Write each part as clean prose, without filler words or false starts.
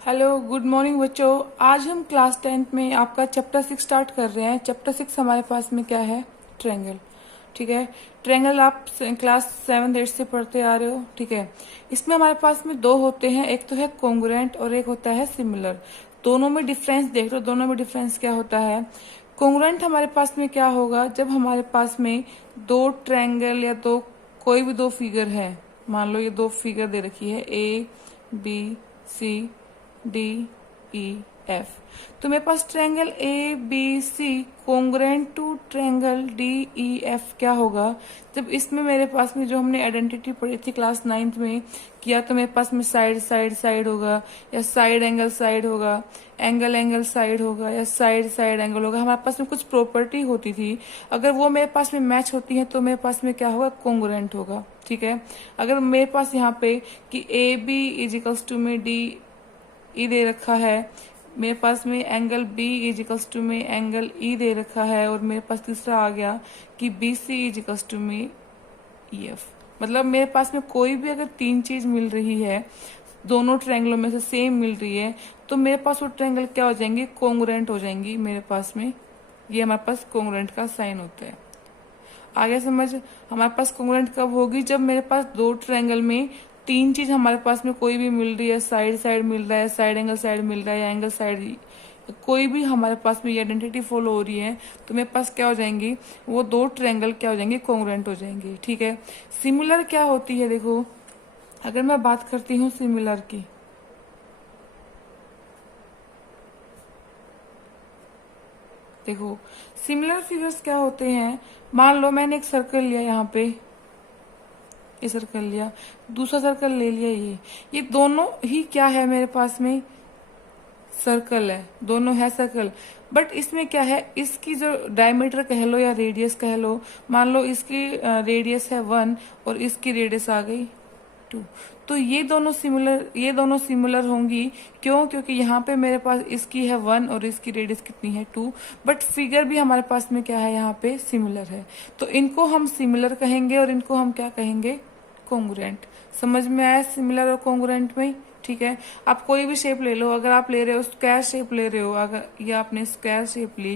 Hello, good morning बच्चों। आज हम क्लास 10th में आपका चैप्टर 6 स्टार्ट कर रहे हैं। चैप्टर 6 हमारे पास में क्या है? ट्रायंगल। ठीक है। ट्रायंगल आप क्लास 7 8 से पढ़ते आ रहे हो। ठीक है। इसमें हमारे पास में दो होते हैं, एक तो है कोंग्रुएंट और एक होता है सिमिलर। दोनों में डिफरेंस देख लो, दोनों में डिफरेंस क्या होता है। कोंग्रुएंट हमारे पास में क्या होगा? जब हमारे पास में दो ट्रायंगल या दो कोई भी दो फिगर है, मान लो ये दो फिगर दे रखी है A B C D E F, तो मेरे पास triangle A B C congruent to triangle D E F क्या होगा? जब इसमें मेरे पास में जो हमने आइडेंटिटी पढ़ी थी क्लास 9th में किया, तो मेरे पास में साइड साइड साइड होगा, या साइड एंगल साइड होगा, एंगल एंगल साइड होगा, या साइड साइड एंगल होगा। हमारे पास में कुछ प्रॉपर्टी होती थी, अगर वो मेरे पास में मैच होती है तो मेरे पास में क्या होगा? कोंग्रुएंट होगा। ठीक है। अगर मेरे पास यहाँ पे कि ए बी इजिकल्स टू में डी ई दे रखा है, मेरे पास में एंगल बी इजिकल्स टू में एंगल ई दे रखा है, और मेरे पास तीसरा आ गया कि बी सी इजिकल्स टू में ई एफ, मतलब मेरे पास में कोई भी अगर तीन चीज मिल रही है, दोनों ट्रायंगलों में से सेम मिल रही है, तो मेरे पास वो ट्रायंगल क्या हो जाएंगे? कोंग्रुएंट हो जाएंगी मेरे पास में। ये हमारे पास कोंग्रुएंट का साइन होता है। आगे समझ। हमारे पास कोंग्रुएंट कब होगी? जब मेरे पास दो ट्रायंगल में तीन चीज हमारे पास में कोई भी मिल रही है, साइड साइड मिल रहा है, साइड एंगल साइड मिल रहा है, या एंगल साइड, कोई भी हमारे पास में ये आइडेंटिटी फॉलो हो रही है, तो मेरे पास क्या हो जाएंगी? वो दो ट्रायंगल क्या हो जाएंगे? कोंग्रुएंट हो जाएंगे। ठीक है। सिमिलर क्या होती है? देखो, अगर मैं बात करती हूँ सिमिलर की, देखो सिमिलर फिगर्स क्या होते हैं। मान लो मैंने एक सर्कल लिया, यहाँ पे ये सर्कल लिया, दूसरा सर्कल ले लिया, ये दोनों ही क्या है मेरे पास में? सर्कल है, दोनों है सर्कल। बट इसमें क्या है? इसकी जो डायमीटर कह लो या रेडियस कह लो, मान लो इसकी रेडियस है 1 और इसकी रेडियस आ गई 2, तो ये दोनों सिमिलर होंगी। क्यों? क्योंकि यहाँ पे मेरे पास इसकी है 1 और इसकी रेडियस कितनी है? 2, बट फिगर भी हमारे पास में क्या है? यहाँ पे सिमिलर है, तो इनको हम सिमिलर कहेंगे और इनको हम क्या कहेंगे? कोंग्रुएंट। समझ में आया सिमिलर और कोंग्रुएंट में? ठीक है। आप कोई भी शेप ले लो, अगर आप ले रहे हो स्क्वायर शेप ले रहे हो, अगर ये आपने स्क्वायर शेप ली,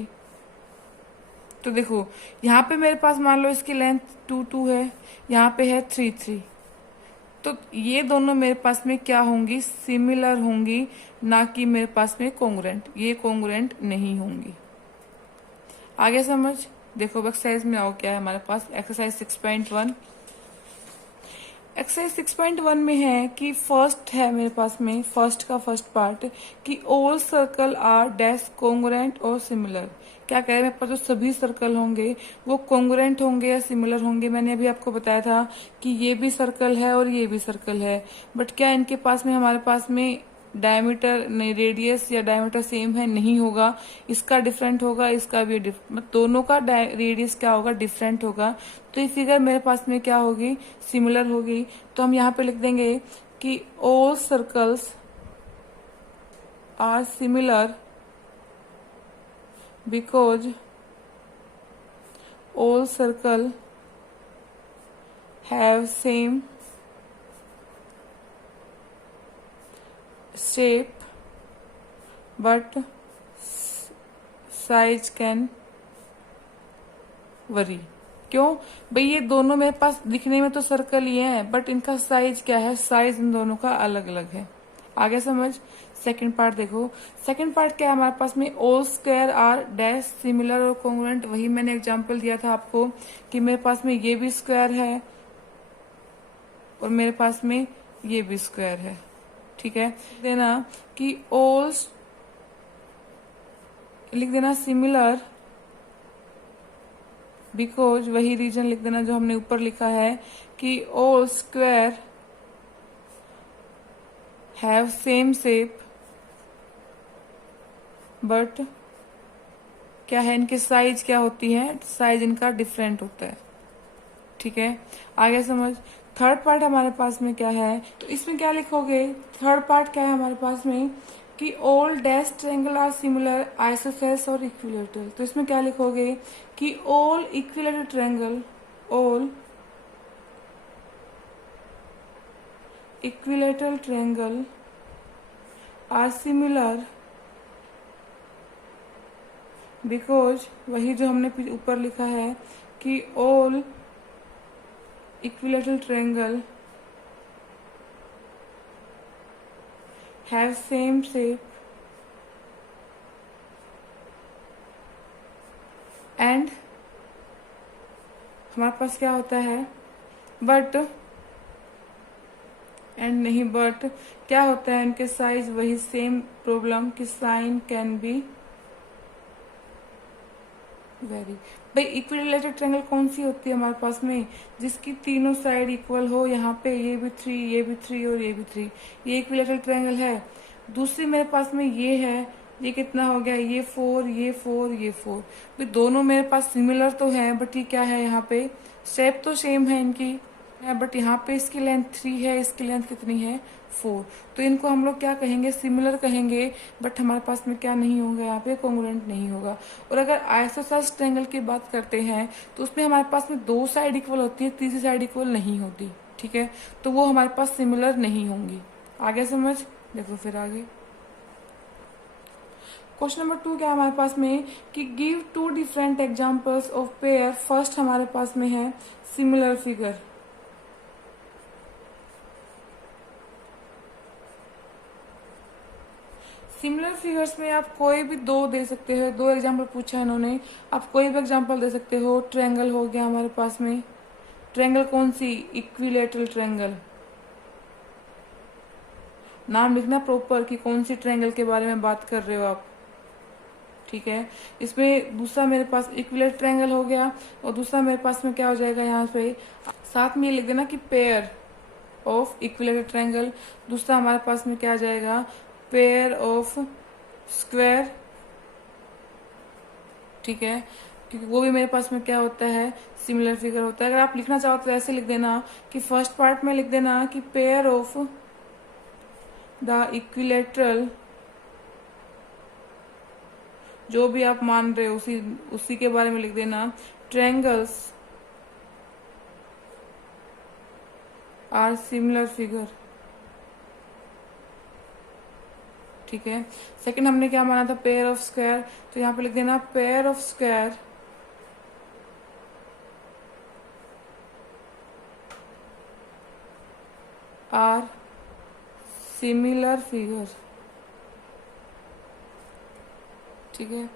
तो देखो यहाँ पे मेरे पास मान लो इसकी लेंथ 2 2 है, यहाँ पे है 3 3, तो ये दोनों मेरे पास में क्या होंगी? सिमिलर होंगी, ना कि मेरे पास में कोंग्रुएंट। ये कोंग्रुएंट नहीं होंगी। आगे समझ। देखो एक्सरसाइज में आओ, क्या है हमारे पास? एक्सरसाइज 6.1। एक्सरसाइज 6.1 में है कि फर्स्ट है मेरे पास में, फर्स्ट का फर्स्ट पार्ट, कि ऑल सर्कल आर डैश कोंग्रुएंट और सिमिलर। क्या कह रहे हैं? मेरे पास जो सभी सर्कल होंगे वो कोंग्रुएंट होंगे या सिमिलर होंगे। मैंने अभी आपको बताया था कि ये भी सर्कल है और ये भी सर्कल है, बट क्या इनके पास में हमारे पास में डायमीटर नहीं, रेडियस या डायमीटर सेम है? नहीं होगा। इसका डिफरेंट होगा, इसका भी मतलब दोनों का रेडियस क्या होगा? डिफरेंट होगा। तो ये फिगर मेरे पास में क्या होगी? सिमिलर होगी। तो हम यहाँ पे लिख देंगे कि all circles are similar because all circle have same shape but size can vary। क्यों भाई? ये दोनों मेरे पास दिखने में तो सर्कल ही है, बट इनका साइज क्या है? साइज इन दोनों का अलग अलग है। आगे समझ। सेकंड पार्ट देखो। सेकंड पार्ट क्या है हमारे पास में? All square are dash similar और कोंग्रुएंट। वही मैंने एग्जांपल दिया था आपको कि मेरे पास में ये भी स्क्वायर है और मेरे पास में ये भी स्क्वायर है। ठीक है। देना कि ऑल, लिख देना सिमिलर बिकॉज, वही रीजन लिख देना जो हमने ऊपर लिखा है कि all square have same shape but क्या है? इनके साइज क्या होती है? साइज इनका डिफरेंट होता है। ठीक है। आगे समझ। थर्ड पार्ट हमारे पास में क्या है? तो इसमें क्या लिखोगे? थर्ड पार्ट क्या है हमारे पास में? कि all dash triangle are similar isosceles और इक्विलेटरल। तो इसमें क्या लिखोगे? कि all equilateral triangle, all equilateral triangle are similar because वही जो हमने ऊपर लिखा है कि all equilateral triangle have same shape and हमारे पास क्या होता है बट एंड नहीं बट क्या होता है इनके साइज वही सेम प्रॉब्लम कि साइन कैन बी वेरी। भाई इक्विलेटरल ट्रायंगल कौन सी होती है हमारे पास में जिसकी तीनों साइड इक्वल हो, यहाँ पे ये भी 3 ये भी 3 और ये भी 3, ये इक्विलेटरल ट्रायंगल है। दूसरी मेरे पास में ये है, ये कितना हो गया, ये 4 ये 4 ये 4। भाई दोनों मेरे पास सिमिलर तो है बट ये क्या है, यहाँ पे शेप तो सेम है इनकी है बट यहाँ पे इसकी लेंथ 3 है, इसकी लेंथ कितनी है 4। तो इनको हम लोग क्या कहेंगे, सिमिलर कहेंगे बट हमारे पास में क्या नहीं होगा, यहाँ पे कॉन्ग्रुएंट नहीं होगा। और अगर आइसोसेलेस ट्रायंगल की बात करते हैं तो उसमें हमारे पास में 2 साइड इक्वल होती है, तीसरी साइड इक्वल नहीं होती, ठीक है, तो वो हमारे पास सिमिलर नहीं होंगी। आगे समझ, देखो फिर आगे क्वेश्चन नंबर 2 क्या है हमारे पास में कि give 2 different examples of pair. First हमारे पास में है सिमिलर फिगर। सिमिलर फिगर्स में आप कोई भी 2 दे सकते हो, 2 एग्जांपल पूछा है इन्होंने, आप कोई भी एग्जांपल दे सकते हो। ट्रायंगल हो गया हमारे पास में, ट्रायंगल कौन सी, इक्विलेटरल ट्रायंगल। नाम लिखना प्रॉपर कि कौन सी ट्रायंगल के बारे में बात कर रहे हो आप, ठीक है। इसमें दूसरा मेरे पास इक्विलेटरल ट्रायंगल हो गया और दूसरा मेरे पास में क्या हो जाएगा, यहाँ पे साथ में ये लिख देना कि पेयर ऑफ इक्विलेटरल ट्रायंगल। दूसरा हमारे पास में क्या आ जाएगा, पेयर ऑफ स्क्वायर, ठीक है, क्योंकि वो भी मेरे पास में क्या होता है, सिमिलर फिगर होता है। अगर आप लिखना चाहो तो ऐसे लिख देना कि फर्स्ट पार्ट में लिख देना कि पेयर ऑफ द इक्विलेटरल, जो भी आप मान रहे हो उसी के बारे में लिख देना, ट्रायंगल्स आर सिमिलर फिगर, ठीक है। सेकंड हमने क्या माना था, पेयर ऑफ स्क्वायर, तो यहाँ पे लिख देना pair of square are similar figure, ठीक है।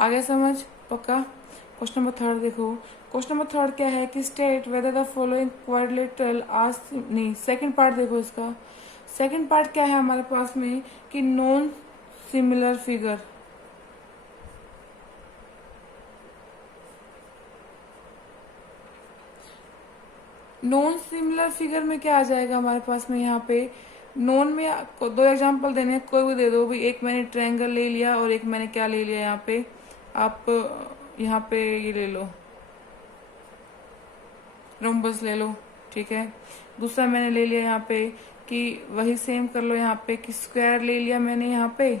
आगे समझ पक्का। क्वेश्चन नंबर 3 देखो, क्वेश्चन नंबर 3 क्या है कि state whether the following quadrilateral are, नहीं सेकंड पार्ट देखो इसका। सेकंड पार्ट क्या है हमारे पास में कि non similar figure, non similar figure में क्या आ जाएगा हमारे पास में, यहाँ पे नॉन में 2 एग्जांपल देने, कोई भी दे दो भाई। एक मैंने ट्रायंगल ले लिया और एक मैंने क्या ले लिया, यहाँ पे आप यहाँ पे ये ले लो, रोम्बस ले लो, ठीक है। दूसरा मैंने ले लिया यहाँ पे कि वही सेम कर लो, यहाँ पे कि स्क्वायर ले लिया मैंने, यहाँ पे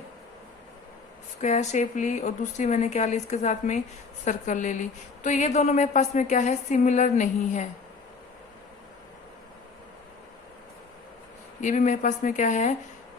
स्क्वायर शेप ली और दूसरी मैंने क्या ली, इसके साथ में सर्कल ले ली। तो ये दोनों मेरे पास में क्या है, सिमिलर नहीं है। ये भी मेरे पास में क्या है,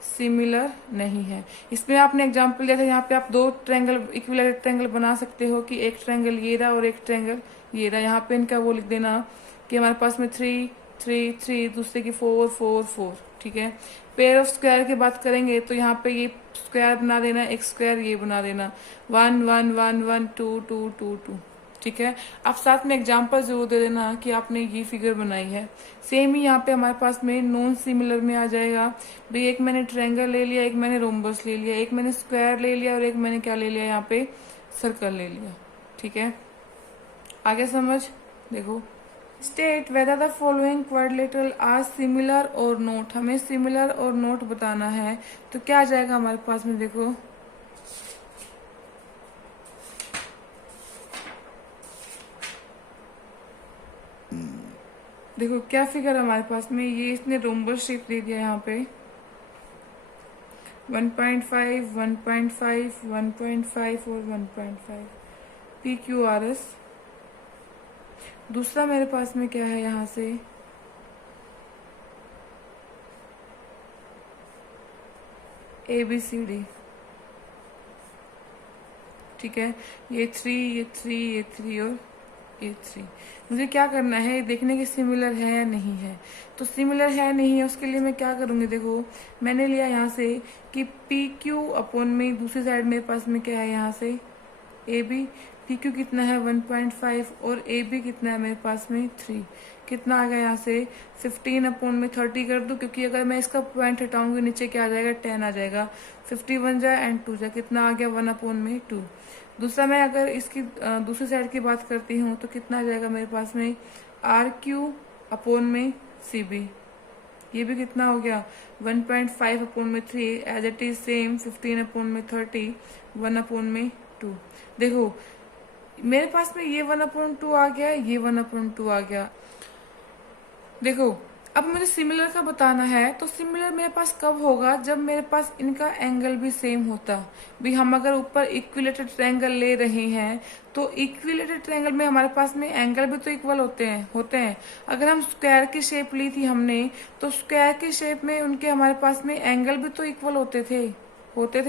सिमिलर नहीं है। इसमें आपने एग्जांपल दिया था, यहाँ पे आप 2 ट्रायंगल इक्विलेटरल ट्रायंगल बना सकते हो कि एक ट्रायंगल ये रहा और एक ट्रायंगल ये रहा। यहाँ पे इनका वो लिख देना कि हमारे पास में 3 3 3, दूसरे की 4 4 4, ठीक है। पेयर ऑफ स्क्वायर की बात करेंगे तो यहाँ पे ये स्क्वायर बना देना, एक स्क्वायर ये बना देना, 1 1 1 1 2 2 2 2, ठीक है। आप साथ में एग्जांपल जरूर दे देना कि आपने ये फिगर बनाई है। सेम ही यहाँ पे हमारे पास में नॉन सिमिलर में आ जाएगा भाई, एक मैंने ट्रायंगल ले लिया, एक मैंने रोम्बस ले लिया, एक मैंने स्क्वायर ले लिया और एक मैंने क्या ले लिया, यहाँ पे सर्कल ले लिया, ठीक है। आगे समझ, देखो state whether the following quadrilateral are similar और नोट। हमें सिमिलर और नोट बताना है तो क्या आ जाएगा हमारे पास में, देखो देखो क्या फिगर हमारे पास में, ये इसने रोम्बस शेप दे दिया, यहाँ पे 1.5 1.5 1.5 और 1.5 पी क्यू आर एस। दूसरा मेरे पास में क्या है, यहाँ से ए बी सी डी, ठीक है। ये 3, ये 3, ये 3 और ये 3। मुझे क्या करना है, देखने के सिमिलर है या नहीं है। तो सिमिलर है नहीं है, उसके लिए मैं क्या करूंगी, देखो मैंने लिया यहाँ से कि पी क्यू अपॉन में दूसरी साइड मेरे पास में क्या है, यहाँ से ए बी, पी क्यू कितना है 1.5 और ए बी कितना है मेरे पास में 3। कितना आ गया यहाँ से 15 अपॉन में 30 कर दूं, क्योंकि अगर मैं इसका पॉइंट हटाऊंगी नीचे क्या आ जाएगा 10 आ जाएगा। 51 जाए एंड 2 जाए, कितना आ गया 1 अपॉन में 2। दूसरा मैं अगर इसकी दूसरी साइड की बात करती हूँ तो कितना आ जाएगा मेरे पास में आर क्यू अपॉन में सी बी। ये भी कितना हो गया 1.5 अपॉन में 3 as it is same 15 upon में 30 1 अपॉन में 2। देखो मेरे पास में ये 1/2 आ गया, ये 1/2 आ गया। देखो अब मुझे सिमिलर का बताना है, तो सिमिलर मेरे पास कब होगा, जब मेरे पास इनका एंगल भी सेम होता। भी हम अगर ऊपर इक्विलेटरल ट्रायंगल ले रहे हैं तो इक्विलेटरल ट्रायंगल में हमारे पास में एंगल भी तो इक्वल होते हैं। अगर हम स्क्वायर की शेप ली थी हमने, तो स्क्वायर की शेप में उनके हमारे पास में एंगल भी तो इक्वल होते थे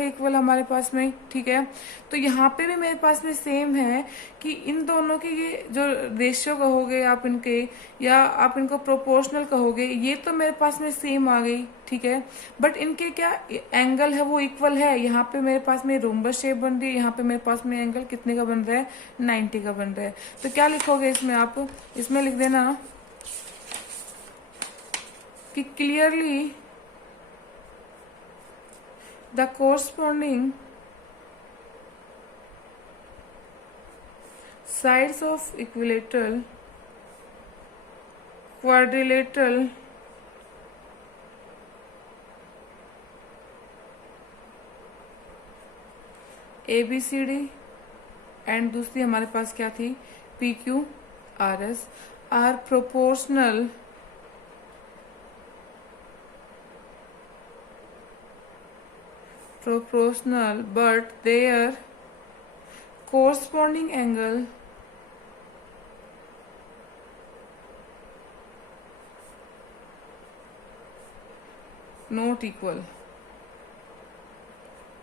इक्वल हमारे पास में, ठीक है। तो यहाँ पे भी मेरे पास में सेम है कि इन दोनों की ये जो रेशियो कहोगे आप इनके, या आप इनको प्रोपोर्शनल कहोगे, ये तो मेरे पास में सेम आ गई, ठीक है। बट इनके क्या एंगल है वो इक्वल है। यहाँ पे मेरे पास में रोम्बस शेप बन रही है, यहाँ पे मेरे पास में एंगल कितने का बन रहा है 90 का बन रहा है। तो क्या लिखोगे इसमें आप, इसमें लिख देना कि clearly the corresponding sides of equilateral, quadrilateral, ABCD and दूसरी हमारे पास क्या थी PQRS are proportional but their corresponding angle not equal,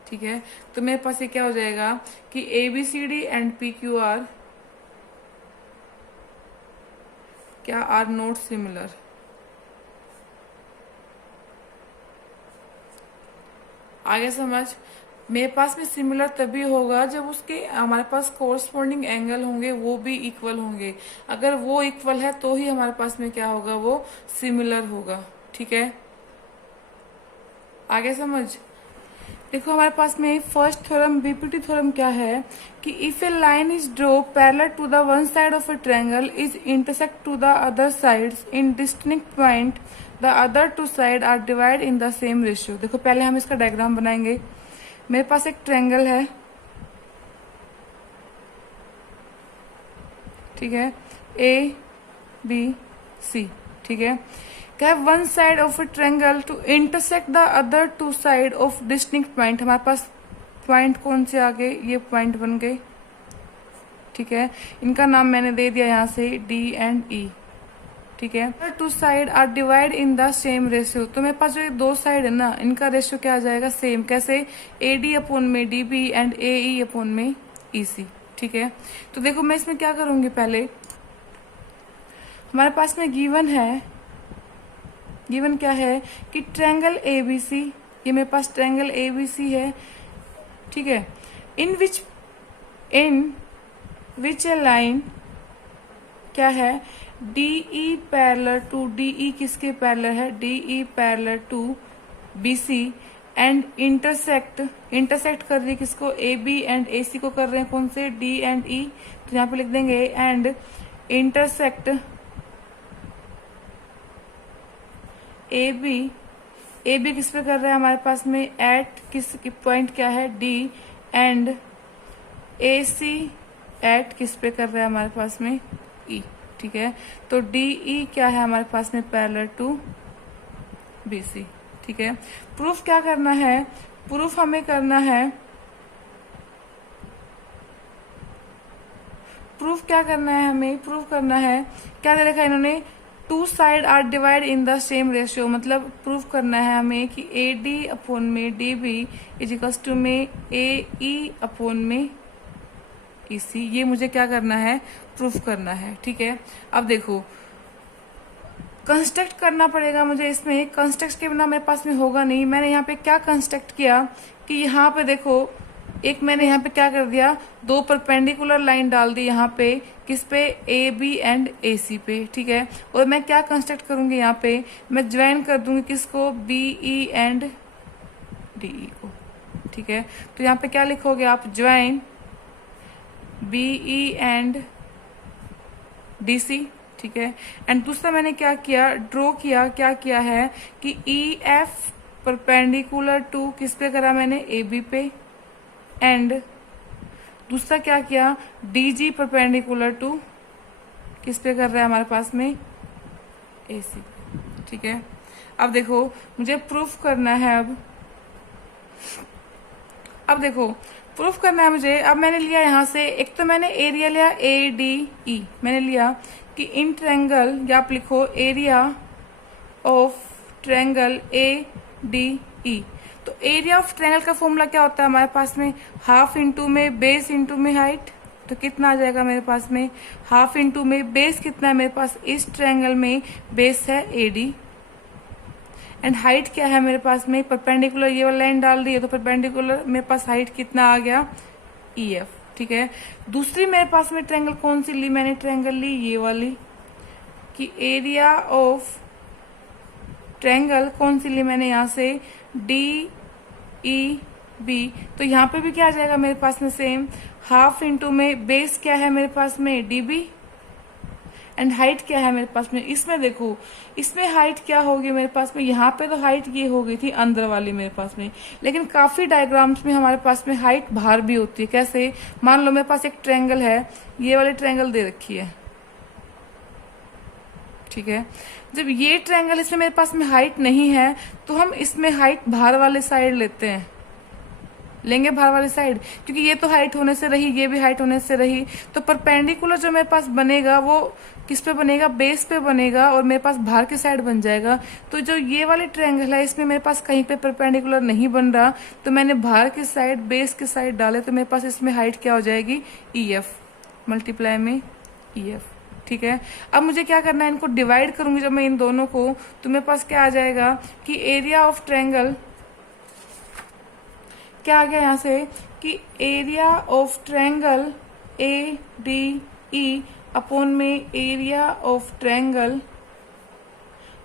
ठीक है। तो मेरे पास ये क्या हो जाएगा कि ABCD एंड PQR क्या आर नॉट सिमिलर। आगे समझ, मेरे पास में सिमिलर तभी होगा जब उसके हमारे पास कोरस्पॉन्डिंग एंगल होंगे वो भी इक्वल होंगे। अगर वो इक्वल है तो ही हमारे पास में क्या होगा, वो सिमिलर होगा, ठीक है। आगे समझ, देखो हमारे पास में फर्स्ट थ्योरम बीपीटी थ्योरम क्या है कि if a line is draw parallel to the one side of a triangle is intersect to the other sides in distinct point the other two side are divide in the same ratio. देखो पहले हम इसका diagram बनाएंगे। मेरे पास एक triangle है, ठीक है, ए बी सी, ठीक है। क्या one side of a triangle to intersect the other two side of distinct point. हमारे पास पॉइंट कौन से आ गए, ये पॉइंट बन गए, ठीक है। इनका नाम मैंने दे दिया यहाँ से डी एंड ई, ठीक है। Two side are divide in the same ratio. तो मेरे पास जो ये दो साइड है ना, इनका रेशियो क्या आ जाएगा सेम। कैसे, ए डी अपॉन में D B and A E upon में ई सी, ठीक है। तो देखो मैं इसमें क्या करूंगी, पहले हमारे पास में गिवन है, गिवन क्या है कि ट्रायंगल एबीसी, ये मेरे पास ट्रायंगल एबीसी है, ठीक है। इन विच ए लाइन क्या है डीई पैरेलल टू, डीई किसके पैरेलल है, DE parallel to BC and intersect कर रही है किसको, ए बी एंड ए सी को कर रहे हैं, कौन से, डी एंड ई। तो यहाँ पे लिख देंगे एंड इंटरसेक्ट ए बी किस पे कर रहा है हमारे पास में, एट किस पॉइंट क्या है D, and A C at किस पे कर रहा है हमारे पास में ई, ठीक है। तो डी ई क्या है हमारे पास में पैरेलल टू बी सी, ठीक है। प्रूफ क्या करना है, प्रूफ हमें करना है, प्रूफ क्या करना है हमें, प्रूफ करना है क्या दे रखा है इन्होंने, two side are divide in the same ratio, मतलब प्रूफ करना है हमें कि ए डी अपॉन में D B is equals to में ए ई अपॉन में ई सी। ये मुझे क्या करना है, प्रूफ करना है। ठीक है, अब देखो कंस्ट्रक्ट करना पड़ेगा मुझे। इसमें कंस्ट्रक्ट के बिना मेरे पास में होगा नहीं। मैंने यहाँ पे क्या कंस्ट्रक्ट किया कि यहाँ पे देखो, एक मैंने यहाँ पे क्या कर दिया, दो परपेंडिकुलर लाइन डाल दी यहाँ पे, किस पे, ए बी एंड ए सी पे। ठीक है, और मैं क्या कंस्ट्रक्ट करूंगी, यहाँ पे मैं ज्वाइन कर दूंगी किसको, B E and D E को। ठीक है, तो यहाँ पे क्या लिखोगे आप, join B E and D C. ठीक है, एंड दूसरा मैंने क्या किया, ड्रॉ किया, क्या किया है कि ई एफ परपेंडिकुलर टू किस पे करा मैंने, ए बी पे, एंड दूसरा क्या किया, डी जी परपेंडिकुलर टू किस पे कर रहा है हमारे पास में, ए सी पे। ठीक है, अब देखो मुझे प्रूफ करना है। अब देखो प्रूफ करना है मुझे। अब मैंने लिया यहाँ से, एक तो मैंने एरिया लिया ए डी ई, मैंने लिया कि इन ट्रायंगल, या आप लिखो area of triangle A D ई। तो एरिया ऑफ ट्रायंगल का फॉर्मूला क्या होता है हमारे पास में, हाफ इंटू में बेस इंटू में हाइट। तो कितना आ जाएगा मेरे पास में, हाफ इंटू में बेस कितना है मेरे पास, इस ट्रायंगल में बेस है ए डी, एंड हाइट क्या है मेरे पास में, परपेंडिकुलर ये वाला लाइन डाल दी है तो परपेंडिकुलर मेरे पास हाइट कितना आ गया, ई एफ। ठीक है, दूसरी मेरे पास में ट्रायंगल कौन सी ली मैंने, ट्रायंगल ली ये वाली, कि एरिया ऑफ ट्रायंगल कौन सी ली मैंने यहाँ से, डी ई बी। तो यहाँ पे भी क्या आ जाएगा मेरे पास में, सेम हाफ इंटू में बेस क्या है मेरे पास में, डी बी, एंड हाइट क्या है मेरे पास में। इसमें देखो, इसमें हाइट क्या होगी मेरे पास में, यहाँ पे तो हाइट ये हो गई थी अंदर वाली मेरे पास में, लेकिन काफी डायग्राम्स में हमारे पास में हाइट बाहर भी होती है। कैसे, मान लो मेरे पास एक ट्रायंगल है, ये वाली ट्रायंगल दे रखी है। ठीक है, जब ये ट्रायंगल, इसमें मेरे पास में हाइट नहीं है, तो हम इसमें हाइट बाहर वाले साइड लेते हैं, लेंगे बाहर वाली साइड, क्योंकि ये तो हाइट होने से रही, ये भी हाइट होने से रही। तो परपेंडिकुलर जो मेरे पास बनेगा वो किस पे बनेगा, बेस पे बनेगा, और मेरे पास बाहर की साइड बन जाएगा। तो जो ये वाली ट्रायंगल है, इसमें मेरे पास कहीं पे परपेंडिकुलर नहीं बन रहा, तो मैंने बाहर की साइड, बेस की साइड डाले, तो मेरे पास इसमें हाइट क्या हो जाएगी, ई एफ मल्टीप्लाई में ई एफ। ठीक है, अब मुझे क्या करना है, इनको डिवाइड करूंगी जब मैं इन दोनों को, तो मेरे पास क्या आ जाएगा कि एरिया ऑफ ट्रायंगल क्या आ गया यहाँ से, कि area of triangle A D E upon में एरिया ऑफ ट्रायंगल,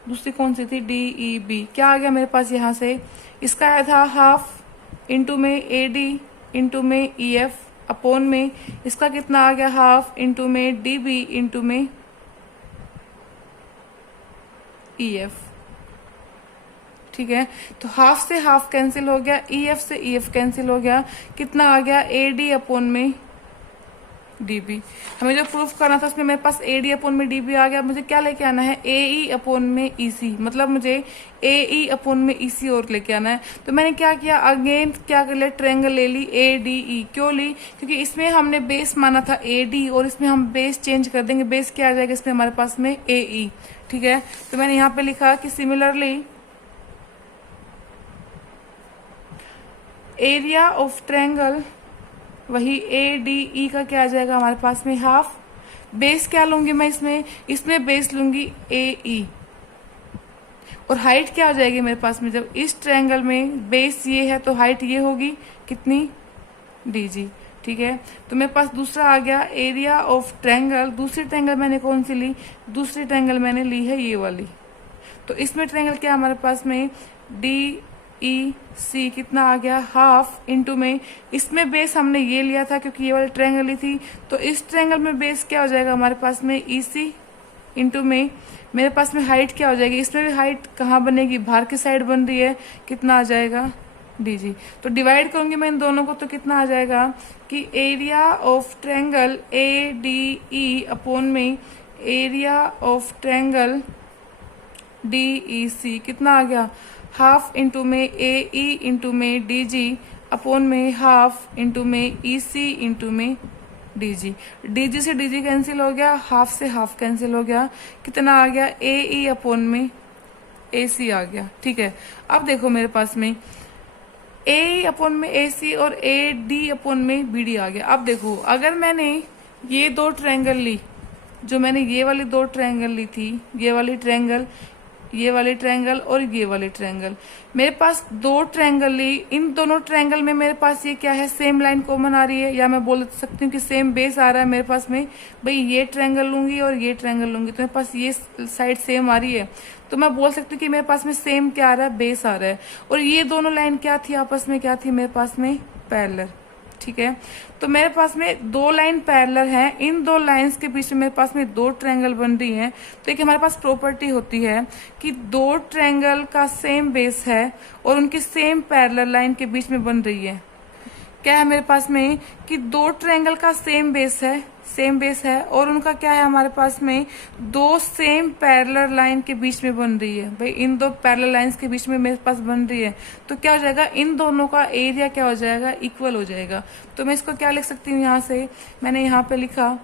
दूसरी कौन सी थी, डी ई बी। क्या आ गया मेरे पास यहाँ से, इसका आया था हाफ इंटू में ए डी इंटू में ई एफ अपॉन में, इसका कितना आ गया, हाफ इंटू में डी बी इंटू में ई एफ। ठीक है, तो हाफ से हाफ कैंसिल हो गया, ई एफ से ई एफ कैंसिल हो गया, कितना आ गया, ए डी अपॉन में डी बी। हमें जो प्रूफ करना था उसमें मेरे पास ए डी अपॉन में डी बी आ गया। मुझे क्या लेके आना है, ए ई अपॉन में ई सी, मतलब मुझे ए ई अपॉन में ई सी और लेके आना है। तो मैंने क्या किया, अगेन क्या कर लिया, ट्रायंगल ले ली ए डी ई। क्यों ली, क्योंकि इसमें हमने बेस माना था ए डी, और इसमें हम बेस चेंज कर देंगे, बेस क्या आ जाएगा इसमें हमारे पास में, ए ई। ठीक है, तो मैंने यहाँ पे लिखा कि सिमिलरली एरिया ऑफ ट्रायंगल, वही ए डी ई का क्या आ जाएगा हमारे पास में, हाफ। बेस क्या लूंगी मैं इसमें बेस लूंगी ए ई, और हाइट क्या हो जाएगी मेरे पास में, जब इस ट्रायंगल में बेस ये है तो हाइट ये होगी कितनी, डी जी। ठीक है, तो मेरे पास दूसरा आ गया एरिया ऑफ ट्रायंगल। दूसरी ट्रायंगल मैंने कौन सी ली, दूसरी ट्रायंगल मैंने ली है ये वाली। तो इसमें ट्रायंगल क्या हमारे पास में, डी ई सी, कितना आ गया, हाफ इंटू में, इसमें बेस हमने ये लिया था क्योंकि ये वाली ट्रायंगल ही थी, तो इस ट्रायंगल में बेस क्या हो जाएगा हमारे पास में, ई सी इंटू में मेरे पास में हाइट क्या हो जाएगी, इसमें भी हाइट कहाँ बनेगी, बाहर की साइड बन रही है, कितना आ जाएगा, डी जी। तो डिवाइड करूंगी मैं इन दोनों को, तो कितना आ जाएगा कि area of triangle A D E upon में area of triangle D E C, कितना आ गया, हाफ इंटू में ए ई इंटू में डी जी अपॉन में हाफ इंटू में ई सी इंटू में डीजी, डीजी से डीजी कैंसिल हो गया, हाफ से हाफ कैंसिल हो गया, कितना आ गया ए ई अपॉन में ए सी आ गया। ठीक है, अब देखो मेरे पास में ए अपॉन में ए सी और ए डी अपॉन में बी डी आ गया। अब देखो अगर मैंने ये दो ट्रायंगल ली, जो मैंने ये वाली दो ट्रायंगल ली थी, ये वाली ट्रायंगल, ये वाली ट्रायंगल और ये वाली ट्रायंगल, मेरे पास दो ट्रायंगल ली, इन दोनों ट्रायंगल में मेरे पास ये क्या है, सेम लाइन कॉमन आ रही है, या मैं बोल सकती हूँ कि सेम बेस आ रहा है मेरे पास में। भाई ये ट्रायंगल लूंगी और ये ट्रायंगल लूंगी तो मेरे पास ये साइड सेम आ रही है, तो मैं बोल सकती हूँ कि मेरे पास में सेम क्या आ रहा है, बेस आ रहा है। और ये दोनों लाइन क्या थी आपस में, क्या थी मेरे पास में, पैरेलल। ठीक है, तो मेरे पास में दो लाइन पैरेलल हैं, इन दो लाइंस के बीच में मेरे पास में दो ट्रायंगल बन रही हैं। तो एक हमारे पास प्रॉपर्टी होती है कि दो ट्रायंगल का सेम बेस है और उनकी सेम पैरेलल लाइन के बीच में बन रही है। क्या है मेरे पास में कि दो ट्रायंगल का सेम बेस है, सेम बेस है, और उनका क्या है हमारे पास में दो सेम पैरेलल लाइन के बीच में बन रही है। भाई इन दो पैरेलल लाइंस के बीच में मेरे पास बन रही है, तो क्या हो जाएगा, इन दोनों का एरिया क्या हो जाएगा, इक्वल हो जाएगा। तो मैं इसको क्या लिख सकती हूँ, यहाँ से मैंने यहाँ पे लिखा,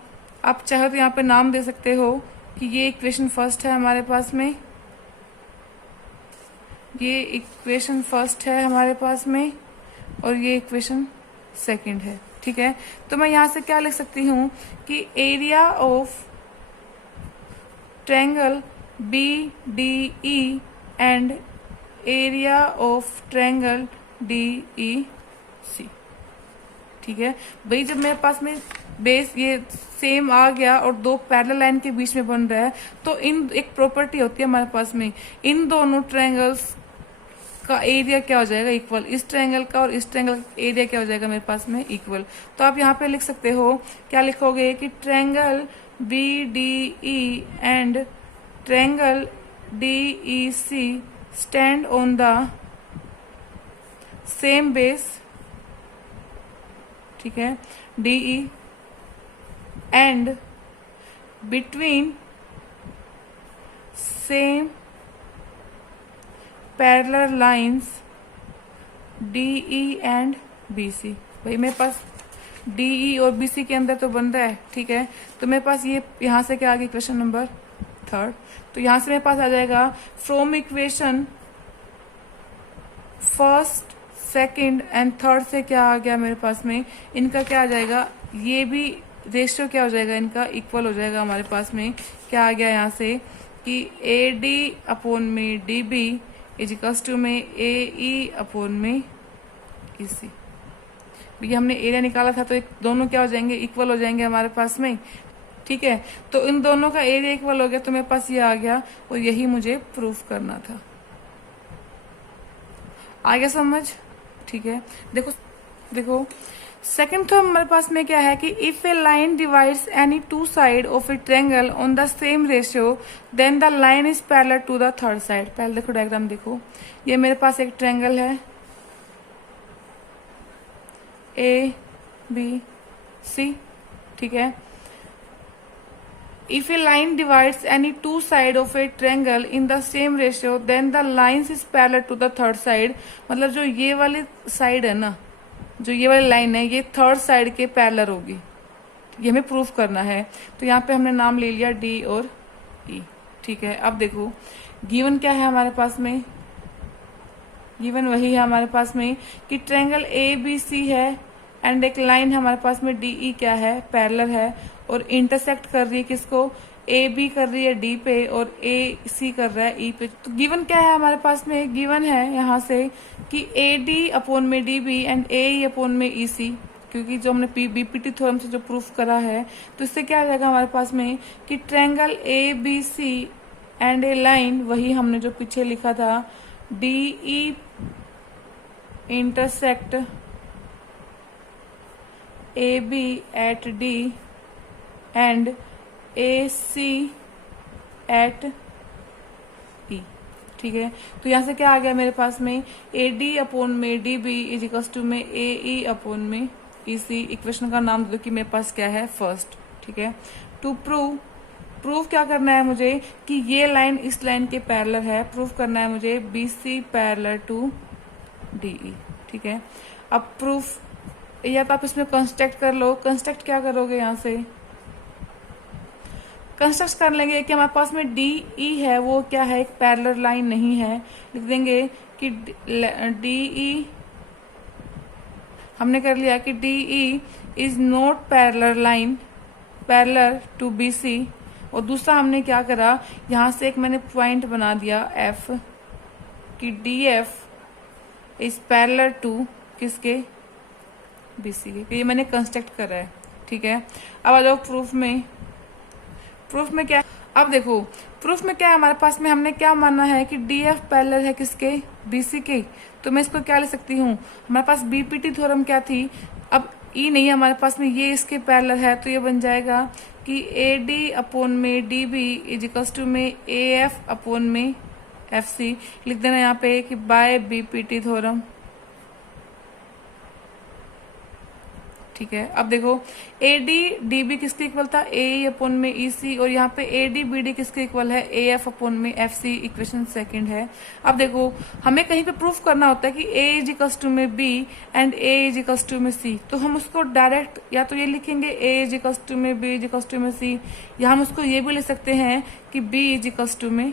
आप चाहे तो यहाँ पे नाम दे सकते हो कि ये इक्वेशन फर्स्ट है हमारे पास में, ये इक्वेशन फर्स्ट है हमारे पास में, और ये इक्वेशन सेकंड है। ठीक है, तो मैं यहां से क्या लिख सकती हूं कि area of triangle B D E and area of triangle D E C. ठीक है भाई, जब मेरे पास में बेस ये सेम आ गया और दो पैरेलल लाइन के बीच में बन रहा है, तो इन एक प्रॉपर्टी होती है हमारे पास में, इन दोनों ट्रायंगल्स का एरिया क्या हो जाएगा, इक्वल। इस ट्रायंगल का और इस ट्रायंगल का एरिया क्या हो जाएगा मेरे पास में, इक्वल। तो आप यहाँ पे लिख सकते हो, क्या लिखोगे कि triangle B D E and triangle D E C stand on the same base. ठीक है, D E and between same parallel lines DE and BC। भाई मेरे पास DE और BC के अंदर तो बन रहा है। ठीक है, तो मेरे पास ये यहाँ से क्या आ गया, इक्वेशन नंबर थर्ड। तो यहाँ से मेरे पास आ जाएगा from equation first second and third से क्या आ गया मेरे पास में, इनका क्या आ जाएगा, ये भी रेशियो क्या हो जाएगा, इनका इक्वल हो जाएगा हमारे पास में। क्या आ गया यहाँ से कि AD अपॉन में DB इजिकल्स टू में AE अपॉन में EC। ये हमने एरिया निकाला था, तो दोनों क्या हो जाएंगे, इक्वल हो जाएंगे हमारे पास में। ठीक है, तो इन दोनों का एरिया इक्वल हो गया, तो मेरे पास ये आ गया, और यही मुझे प्रूफ करना था। आ गया समझ। ठीक है, देखो देखो सेकंड तो हमारे पास में क्या है कि if a line divides any two side of a triangle on the same ratio then the line is parallel to the third side. पहले देखो डायग्राम देखो, ये मेरे पास एक ट्रायंगल है ABC। ठीक है, if a line divides any two side of a triangle in the same ratio then the lines is parallel to the third side। मतलब जो ये वाली साइड है ना, जो ये वाली लाइन है, ये थर्ड साइड के पैरेलल होगी, ये हमें प्रूफ करना है। तो यहाँ पे हमने नाम ले लिया D और E। ठीक है, अब देखो गिवन क्या है हमारे पास में, गिवन वही है हमारे पास में कि ट्रायंगल ABC है एंड एक लाइन हमारे पास में DE क्या है, पैरेलल है, और इंटरसेक्ट कर रही है किसको, AB कर रही है D पे और AC कर रहा है E पे। तो गिवन क्या है हमारे पास में, गिवन है यहाँ से कि AD अपॉन में DB एंड AE अपॉन में EC, क्योंकि जो हमने BPT थ्योरम से जो प्रूफ करा है, तो इससे क्या आ जाएगा हमारे पास में कि triangle ABC and a line, वही हमने जो पीछे लिखा था, DE intersect AB at D and AC at E। ठीक है, तो यहाँ से क्या आ गया मेरे पास में, AD अपॉन में DB इजिकल्स टू में AE अपॉन में EC। इक्वेशन का नाम दो कि मेरे पास क्या है, फर्स्ट। ठीक है, टू प्रूफ क्या करना है मुझे कि ये लाइन इस लाइन के पैरेलल है, प्रूफ करना है मुझे BC पैरेलल टू DE। ठीक है, अब प्रूफ या तो आप इसमें कंस्ट्रक्ट कर लो। कंस्ट्रक्ट क्या करोगे, यहाँ से कंस्ट्रक्ट कर लेंगे कि हमारे पास में डी ई है वो क्या है, एक पैरेलल लाइन नहीं है। लिख देंगे कि डी ई, हमने कर लिया कि D E is not parallel line parallel to B C. और दूसरा हमने क्या करा, यहां से एक मैंने पॉइंट बना दिया एफ कि D F is parallel to किसके, बी सी के। ये मैंने कंस्ट्रक्ट करा है, ठीक है। अब आ जाओ प्रूफ में। प्रूफ में क्या, अब देखो प्रूफ में क्या है हमारे पास में, हमने क्या माना है कि डी एफ पैरेलल है किसके, बीसी के। तो मैं इसको क्या ले सकती हूँ, हमारे पास बीपीटी थ्योरम क्या थी, अब ई नहीं है हमारे पास में, ये इसके पैरेलल है, तो ये बन जाएगा कि ए डी अपॉन में D B is equals to में ए एफ अपॉन में एफ सी। लिख देना यहाँ पे कि बाय बीपीटी थ्योरम, ठीक है। अब देखो ए डी डी बी किसके इक्वल था, ए अपॉन में ई सी, और यहाँ पे ए डी बी डी किसके इक्वल है, ए एफ अपॉन में एफ सी। इक्वेशन सेकंड है। अब देखो हमें कहीं पे प्रूफ करना होता है कि ए इज इक्वल्स टू में B and A is equals to में सी, तो हम उसको डायरेक्ट या तो ये लिखेंगे ए इज इक्वल्स टू में बी इज इक्वल्स टू में सी, या हम उसको ये भी ले सकते हैं कि बी इज इक्वल्स टू में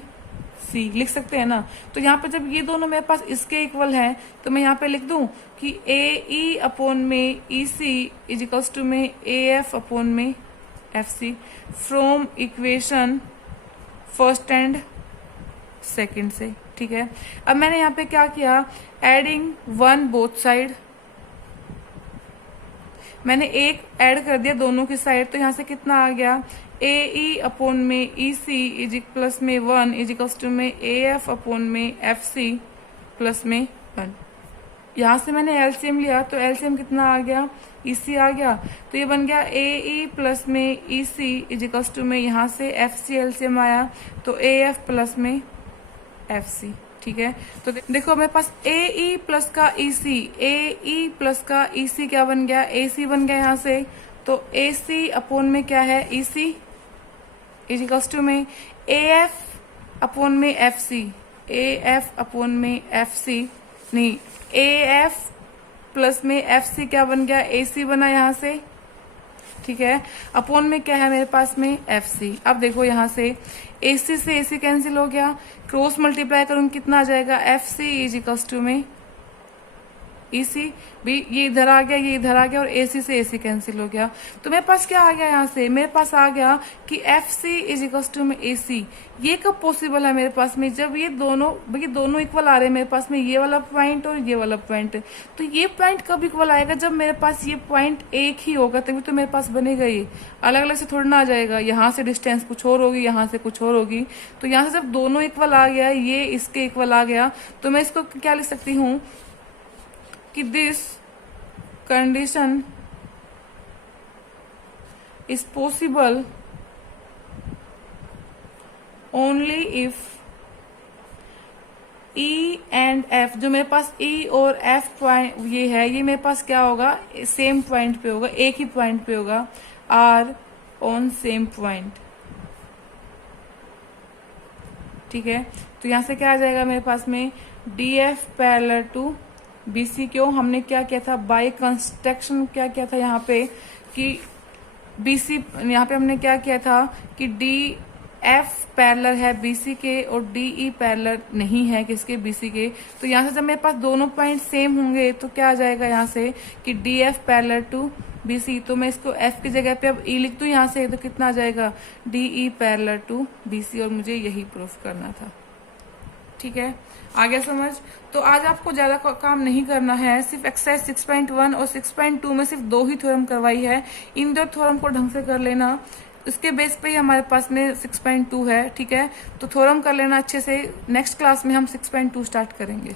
सी, लिख सकते हैं ना। तो यहाँ पे जब ये दोनों मेरे पास इसके इक्वल हैं तो मैं यहाँ पे लिख दूं कि ए ई अपॉन में E C is equals to में ए एफ अपॉन में F C from equation first and second से, ठीक है। अब मैंने यहाँ पे क्या किया, एडिंग वन बोथ साइड, मैंने एक ऐड कर दिया दोनों की साइड, तो यहाँ से कितना आ गया, ए ई अपॉन में ई सी इज प्लस में वन इज इक्वल्स टू में ए एफ अपॉन में एफ सी प्लस में वन। यहाँ से मैंने एलसीएम लिया तो एलसीएम कितना आ गया, ई सी आ गया, तो ये बन गया ए ई प्लस में E C is equals to में यहाँ से एफ सी एलसीएम आया तो ए एफ प्लस में एफ सी, ठीक है। तो देखो मेरे पास ए ई प्लस का ई सी, ए ई प्लस का ई सी क्या बन गया, ए सी बन गया यहाँ से, तो ए सी अपॉन में क्या है, E C is equals to में ए एफ अपॉन में F C, A F upon में एफ सी नहीं, ए एफ प्लस में एफ सी क्या बन गया, ए सी बना यहाँ से, ठीक है। अपॉन में क्या है मेरे पास में एफ सी। अब देखो यहाँ से ए सी से ए सी कैंसिल हो गया, क्रॉस मल्टीप्लाई करूंगी कितना आ जाएगा, F C is equals to में ई सी भी, ये इधर आ गया ये इधर आ गया और ए सी से ए सी कैंसिल हो गया। तो मेरे पास क्या आ गया यहाँ से, मेरे पास आ गया कि F C is equals to में ए सी। ये कब पॉसिबल है मेरे पास में, जब ये दोनों इक्वल आ रहे हैं मेरे पास में, ये वाला पॉइंट और ये वाला पॉइंट। तो ये पॉइंट कब इक्वल आएगा, जब मेरे पास ये पॉइंट एक ही होगा, तभी तो मेरे पास बनेगा। ये अलग अलग से थोड़ा ना आ जाएगा, यहाँ से डिस्टेंस कुछ और होगी, यहाँ से कुछ और होगी। तो यहाँ से जब दोनों इक्वल आ गया, ये इसके इक्वल आ गया, तो मैं इसको क्या लिख सकती हूँ कि this condition is possible only if E and F, जो मेरे पास ई और एफ पॉइंट ये है, ये मेरे पास क्या होगा, सेम पॉइंट पे होगा, एक ही पॉइंट पे होगा, आर ऑन सेम पॉइंट, ठीक है। तो यहां से क्या आ जाएगा मेरे पास में, D F parallel to B C. क्यों, हमने क्या किया था, बाय कंस्ट्रक्शन क्या किया था यहाँ पे कि बी सी, यहाँ पे हमने क्या किया था कि डी एफ पैरेलल है बी सी के और डी ई पैरेलल नहीं है किसके, बी सी के। तो यहाँ से जब मेरे पास दोनों पॉइंट सेम होंगे तो क्या आ जाएगा यहाँ से कि D F parallel to B C. तो मैं इसको एफ की जगह पे अब ई लिख दूं यहाँ से, तो कितना आ जाएगा, D E parallel to B C. और मुझे यही प्रूफ करना था, ठीक है। आ गया समझ। तो आज आपको ज्यादा काम नहीं करना है, सिर्फ एक्सरसाइज 6.1 और 6.2 में सिर्फ 2 ही थ्योरम करवाई है। इन 2 थ्योरम को ढंग से कर लेना, इसके बेस पे ही हमारे पास में 6.2 है, ठीक है। तो थ्योरम कर लेना अच्छे से, नेक्स्ट क्लास में हम 6.2 स्टार्ट करेंगे।